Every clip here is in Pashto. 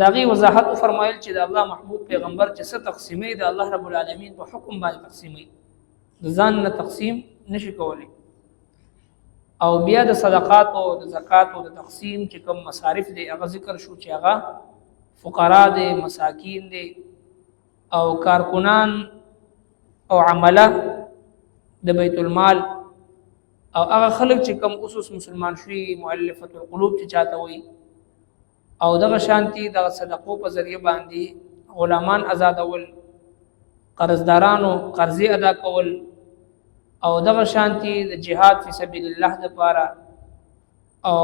داغي وضاحت فرمایل چې د الله محبوب پیغمبر چې څه تقسیمې د الله رب العالمین په حکم باندې تقسیمې د ځان نه تقسیم نشي کولی او بیا د صدقات او د زکات او د تقسیم چې کوم مصارف دي هغه ذکر شو چې هغه فقرا دي مساکین دي او کارکنان او عمله د بیت المال او هغه خلک چې کوم اسس مسلمان شوي مؤلفه القلوب چې چاته وي او دغه شانتي د صدقو په ذریعہ باندې غلامان آزادول قرضدارانو قرضې ادا کول او دغه شانتي د جهاد فی سبیل الله د پاره او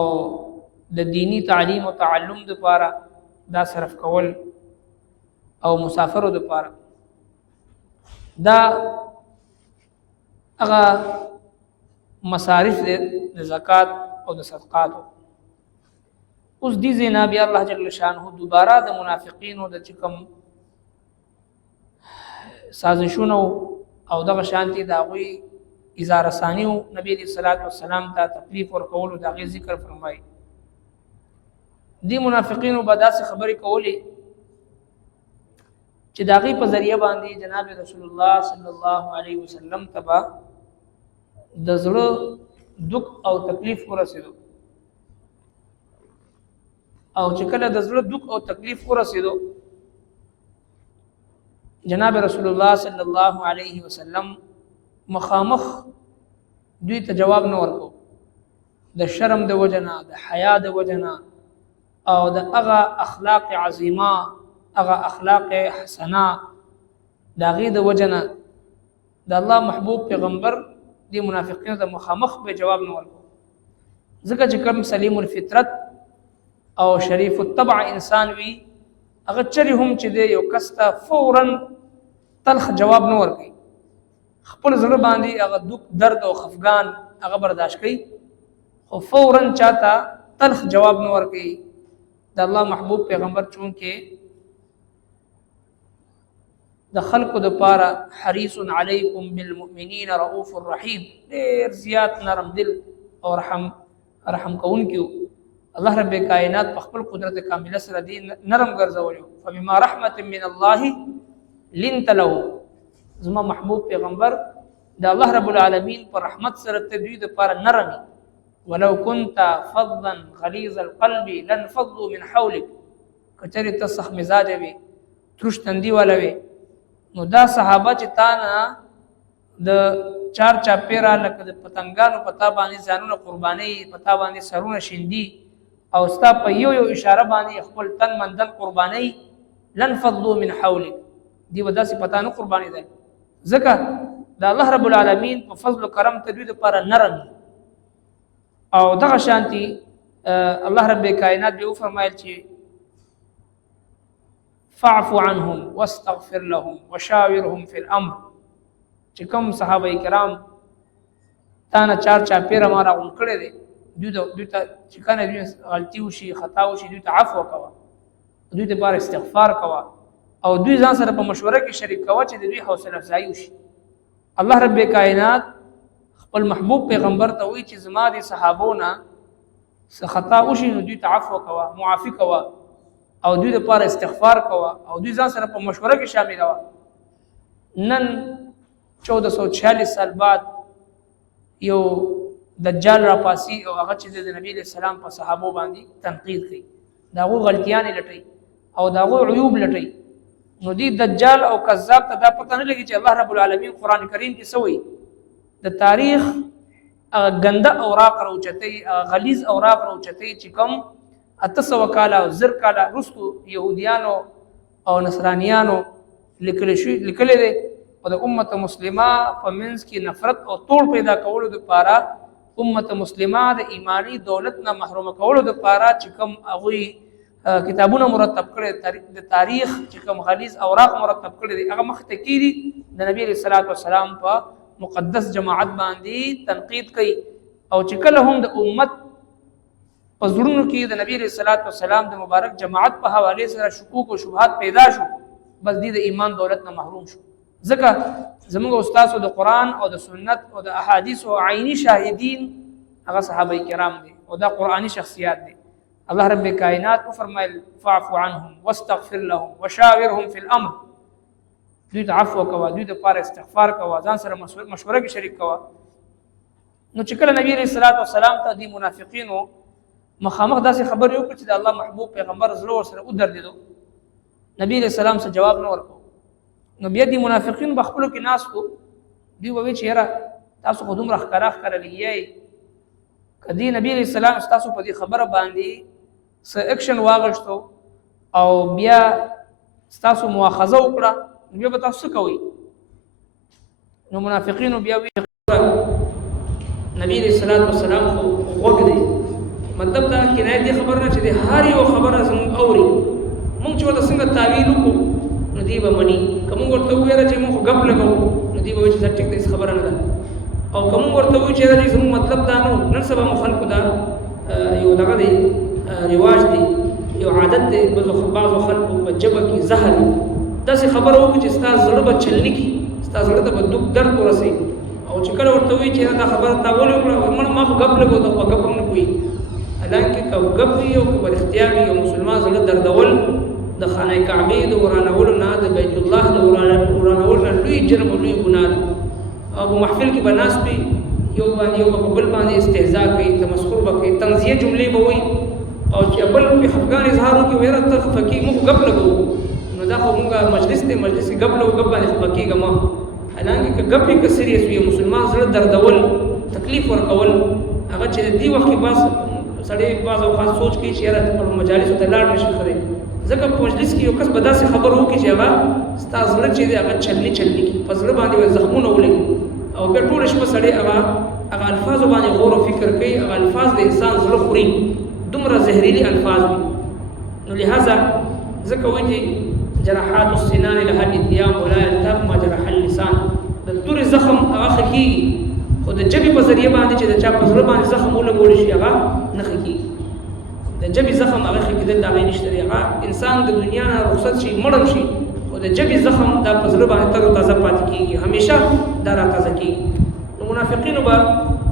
د دینی تعلیم او تعلم د پاره دا صرف کول او مسافرو د پاره دا هغه مصارف د زکات او د صدقات اوس دې زینا بیا الله جل شانه دوباره د منافقینو د چکم سازشونو او دغه شانتي دا غوي اظهار ثانیو نبی صلی الله علیه وسلم ته تکلیف ورکول او دغه ذکر فرمایي دي منافقینو به داسې خبرې کولې چې داغي په ذریعہ باندې جناب رسول الله صلی الله علیه وسلم تبا د زړه دک او تکلیف ورسېدو او چې کله د زړه دک او تکلیف ورسېدو جناب رسول الله صلی الله علیه وسلم مخامخ دوی ته جواب نه ورکو د شرم د وجنا د حیا د وجنا او د هغه اخلاق عظیمه هغه اخلاق حسنه د هغې د وجنه د الله محبوب پیغمبر دی منافقینو ته مخامخ به جواب نه ورکو ځکه چې کوم سلیم الفطرت او شریف الطبع انسان وي هغه چرې هم چې دی یو کس ته فورا تلخ جواب نه ورکوي خپل زړه باندې هغه دک درد او خفګان هغه برداشت کوي خو فورا چاته تلخ جواب نه ورکوي د الله محبوب پیغمبر چونکې د خلقو د پاره حریص علیکم بالمؤمنین رؤوف الرحیم ډیر زیات نرم دل او رحم کوونکیو الله رب کائنات په خپل قدرت کامله سره دی نرم ګرځولیو فبما رحمت من الله لنت له زما محبوب پیغمبر د الله رب العالمین پر رحمت سره ته دوی د پاره نرم ولو كنت فظا غليظ القلب لانفضوا من حولك کچری تصخ مزاج وي ترش تندي ولا وي نو دا صحابه چې تا نه د چار چاپیرا لکه د پتنګانو پتا باندې ځانونه قرباني پتا باندې سرونه شیندي او ستا په یو اشاره باندې خپل تن مندل قرباني لن فضلوا من حولك دی وداسې پتا نه قرباني ده ځکه د الله رب العالمین په فضل او کرم تدوید لپاره نرم او دغه شانتي الله رب کائنات به فرمایل چې فاعف عنهم واستغفر لهم وشاورهم في الامر چې کوم صحابه کرام تا نه چار چاپیره ما راغون کړی دی دوی ته چې کنه دوی غلطي وشي خطا وشي دوی ته عفو کوه دوی ته بار استغفار کوه او دوی ځان سره په مشوره کې شریک کوه چې دوی حوصله افزایي وشي الله رب کائنات خپل محبوب پیغمبر ته وایي چې زما دي صحابونه څه خطا وشي نو دوی ته عفو کوه معافي کوه او دوی لپاره استغفار کوه او دوی ځان سره په مشوره کې شامل وه نن 1446 سال بعد یو دجال را پاسي او هغه چې د نبی له سلام په صحابه باندې تنقید کوي داغو غلطیان لټي او داغو عیوب لټي نو دی دجال او کذاب ته دا پته نه لګي چې الله رب العالمین قران کریم کې سوی د تاریخ غنده اوراق راوچتي غلیظ اوراق راوچتي چې کوم 800 کاله او زر کاله رستو يهوديانو او نصرانيانو لیکل دي او د امت مسلمه په منځ کې نفرت او توڑ پیدا کولو د پاره امت مسلمه د ایمانی دولت نه محروم کولو د پاره چې کوم هغه کتابونه مرتب کړي د تاریخ چې کوم غلیظ اوراق مرتب کړي دي هغه مخ ته کیږي د نبی صلی الله علیه وسلم په مقدس جماعت باندې تنقید کوي او چې کله هم د امت په زړونو کې د نبی صلی الله علیه وسلم د مبارک جماعت په حواله سره شکوک او شبهات پیدا شو بس دې د ایمان دولت نه محروم شو ځکه زموږ استادو د قران او د سنت او د احادیث او عینی شاهدین هغه صحابه کرام دي او دا قرآنی شخصیات دي الله رب کائنات کو فرمایل فاعف عنهم واستغفر لهم وشاورهم في الامر دوی ته عفو کوا، دوی ته پاره استغفار کوا، ځان سره مشوره کې شریک کوا. نو چې کله نبی علیہ الصلوۃ والسلام ته دی منافقینو مخامخ داسې خبر یو کړ چې د الله محبوب پیغمبر زړه ورسره ودرېدو، نبی علیہ السلام څه جواب نه ورکړ. نو بیا دی منافقین بخپلو کې ناستو، دوی وویل چې یاره تاسو خو دومره ښکاره ښکاره لګیئ، که دی نبی علیہ السلام ستاسو په دې خبره باندې څه اکشن واغشتو او بیا ستاسو مؤاخذه وکړه نو بیا به تاسو څه کوئ؟ نو منافقینو بیا وی نبی علیہ الصلوۃ والسلام خو غوږ دی، مطلب دا کنایه دې خبره نه چې د هر یو خبره زموږ اوري، موږ چې ورته څنګه تعویل وکړو نو دی به مني. که موږ ورته وویل چې موږ ګپ لګوو نو دی به وایي چې دا ټیک ده، هېڅ خبره نه ده. او که موږ ورته ووایو چې دا زموږ مطلب دا نه و، نن سبا مو خلکو دا یو دغه دی رواج دی، یو عادت دی، بعضو خلکو په ژبه کې زهر داسې خبره وکړي چې ستا زړه به چلني کړي، ستا زړه ته به دک درد ورسوي. او چې کله ورته وایي چې دا خبره تا ولې وکړه، ما خو ګپ لګو، ته خو ګپ هم نه پوهېږي. حالانکه که ګپ وي او که په رښتیا وي، یو مسلمان زړه دردول د خانه کعبې د ورانولو نه، د بیت الله د ورانولو نه لوی جرم او لوی ګناه ده. او په محفل کې به ناست وي، یو په بل باندې استهزا کوي، تمسخر به کوي، طنزیه جملې به وایي، او چې بل په خفګان اظهار وکړي ویره ته خفه کېږي، موږ ګپ لګوو، نو دا خو موږ مجلس دی، مجلس کې ګپ لګوو، ګپ باندې خفه کېږه ما. حالانکه که ګپ یې که سیریس وي، مسلمان زړه دردول، تکلیف ورکول، هغه چې دې وخت کې بس سړی بعض اوقات سوچ کوي چې یاره په مجالسو ته لاړ نه شي ښه دی، ځکه په مجلس کې یو کس به داسې خبر وکړي چې هغه ستا زړه چې دی هغه چلني کړي، په زړه باندې به زخمونه ولګي، او بیا ټوله شپه سړی هغه الفاظو باندې غور او فکر کوي، هغه الفاظ د انسان زړه خوري، دومره زهريلي الفاظ وي. نو لهذا ځکه وایي چې جراحات السنان لها الاتيام ولا يلتاق ما جرح اللسان، د تورې زخم هغه ښه کېږي، خو د ژبې په ذریعه باندې چې د چا په زړه باندې زخم ولګولی شي هغه نه ښه کېږي. د ژبې زخم هغه ښه کېدل د هغې نشته دی، هغه انسان د دنیا نه رخصت شي، مړم شي، خو د ژبې زخم دا په زړه باندې تر تازه پاتې کېږي، همیشه دا را تازه کېږي. نو منافقینو به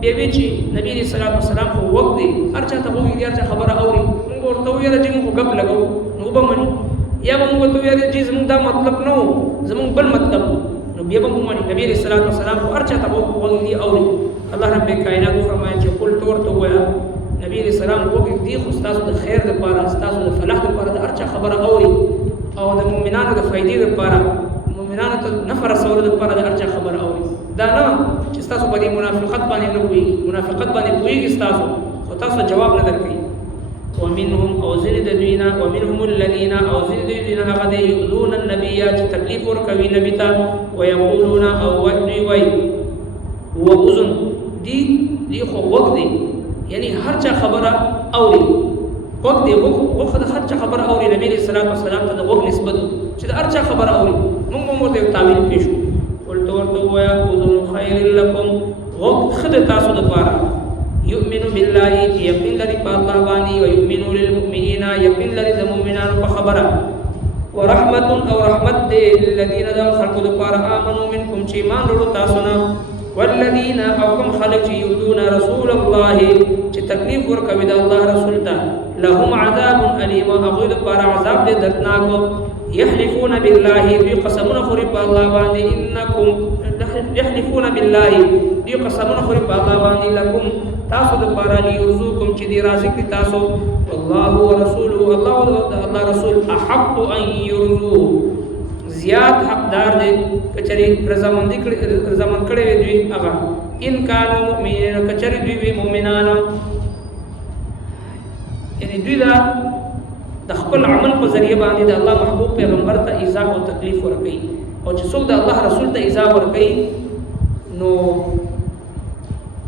بیا وایي چې نبي علیه الصلاۃ والسلام خو وږ دی، هر چا ته غوږ دی، هر چا خبره اوري، موږ ورته وویله چې موږ خو ګپ لګوو نو وبه مني، یا به موږ ورته وویل چې زموږ دا مطلب نه و، زموږ بل مطلب و، نو بیا به موږ مني. نبي علیه الصلاۃ والسلام خو هر چا ته غوږ دی، اوري. الله رب کائنات فرمایي چې قل ته ورته ووایه نبی علیہ السلام غوږ دی، خو ستاسو د خیر دپاره، ستاسو د فلاح دپاره د هر چا خبره اوري، او د مؤمنانو د فایدې دپاره، مؤمنانو ته نفع رسولو دپاره د هر چا خبره اوري. دا نه چې ستاسو په دې منافقت باندې نه پوهېږي، منافقت باندې پوهېږي ستاسو، خو تاسو جواب نه درکوي. ومنهم او ځینې د دوی نه، ومنهم الذین او ځینې د دوی نه هغه دی یؤذون النبي چې تکلیف ورکوي نبي ته، ویقولون او دوی وایي هو اذن دی خو غوږ دی، یعنی هر چا خبره اوري، غوږ دی، غوږ د هر چا خبره اوري. نبی علیه الصلاۃ والسلام ته د غوږ نسبت چې د هر چا خبره اوري، موږ هم ورته یو تعویل پېښ کړو. قلت ورته ووایه اذن خیر لکم، غوږ ښه د تاسو دپاره، یؤمن بالله چې یقین لري په الله باندې، ویؤمن للمؤمنین یقین لري د مؤمنانو په خبره، ورحمت او رحمت دی للذین د خلکو دپاره آمنوا منکم چې ایمان لرو تاسو نه، والذین او کوم خلک چې یؤذون رسول الله چې تکلیف ورکوي د الله رسول ته، لهم عذاب علیم، هغوی دپاره عذاب دی دردناک. یحلفون بالله دوی قسمونه خوري په الله باندې، انکم یحلفون بالله دوی قسمونه خوري په الله باندې، لکم تاسو دپاره، لیرزوکم چې دی راضي کړي تاسو، والله ورسوله الله رسول احق ان یرزوه زیات حقدار دی کچری رضامندی رضامند کړي وي دوی هغه، ان کانوا مؤمنین کچری دوی وي مؤمنان، یعنی دوی دا د خپل عمل په ذریعه باندې د الله محبوب پیغمبر ته ایذا او تکلیف ورکوي، او چې څوک د الله رسول ته ایذا ورکوي نو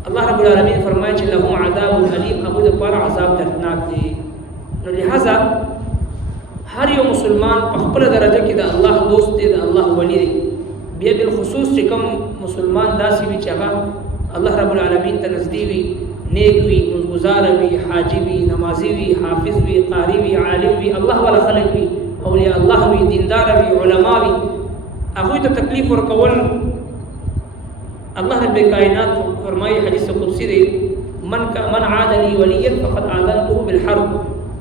الله رب العالمین فرمایي چې لهم عذاب علیم، هغوی دپاره عذاب دردناک دی. نو لہذا هر یو مسلمان په خپله درجه کې د الله دوست دی، د الله ولی دی. بیا بالخصوص چې کوم مسلمان داسې وي چې هغه الله رب العالمین ته نږدې وي، نیک وي، مزګزاره وي، حاجي وي، نمازي وي، حافظ وي، قاری وي، عالم وي، الله والا خلک وي، اولیاء الله وي، دیندار وي، علما وي، هغوی ته تکلیف ورکول الله رب کائنات فرمایي حدیث قدسی دی، من عاد لی ولیا فقد آذنته بالحرب،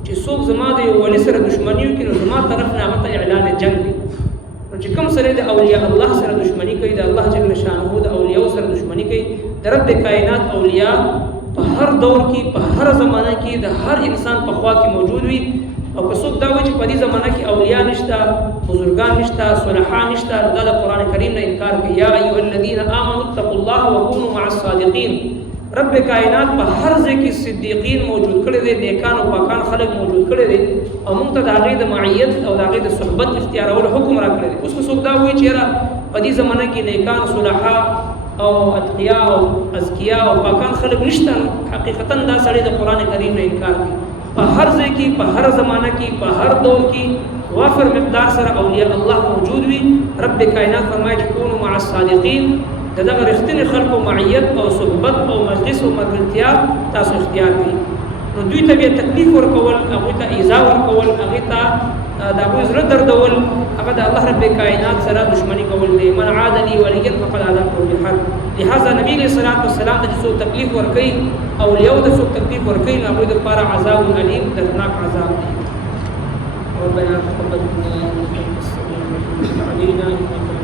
چې څوک زما د یو ولي سره دشمني وکړي نو زما طرف نه هغه ته اعلان جنګ دی. نو چې کوم سره د اولیاء الله سره دشمني کوي، د الله جل شانه د اولیاء سره دشمني کوي، د رب کائنات اولیاء په هر دور کې په هر زمانه کې د هر انسان په خوا کې موجود وي. او که څوک دا وایي چې په دې زمانه کې اولیاء نشته، بزرګان نشته، صلحا نشته، دا د قرآن کریم نه انکار کوي. یا ایها الذین آمنوا اتقوا الله وکونوا مع الصادقین. رب کائنات په هر ځای کې صدیقین موجود کړي دي، نیکان او پاکان خلک موجود کړي دي، او موږ ته د هغې د معیت او د هغې د صحبت اختیارولو حکم راکړی دی. اوس که څوک دا وایي چې یاره په دې زمانه کې نیکان، صلحا او اتقیا او ازکیا او پاکان خلک نشته، حقیقتا دا سړی د قرآن کریم نه انکار کوي. په هر ځای کې، په هر زمانه کې، په هر دور کې وافر مقدار سره اولیاء الله موجود وي. رب کائنات فرمایي چې کونوا مع الصادقین، د دغه رښتینې خلکو معیت او صحبت او مجلس او ملګرتیا تاسو اختیار کړئ. نو دوی ته بیا تکلیف ورکول، هغوی ته ایذا ورکول، هغوی ته د هغوی زړه دردول، هغه د الله رب کائنات سره دشمني کول دی. من عاد لي ولیا فقد آذنته بالحرب. لہذا نبی علیہ الصلوۃ والسلام ته څوک تکلیف ورکوي، اولیاء ته څوک تکلیف ورکوي، نو هغوی دپاره عذاب علیم، دردناک عذاب دی. ربنا تقبل منا انك انت السميع العليم وتب علينا انك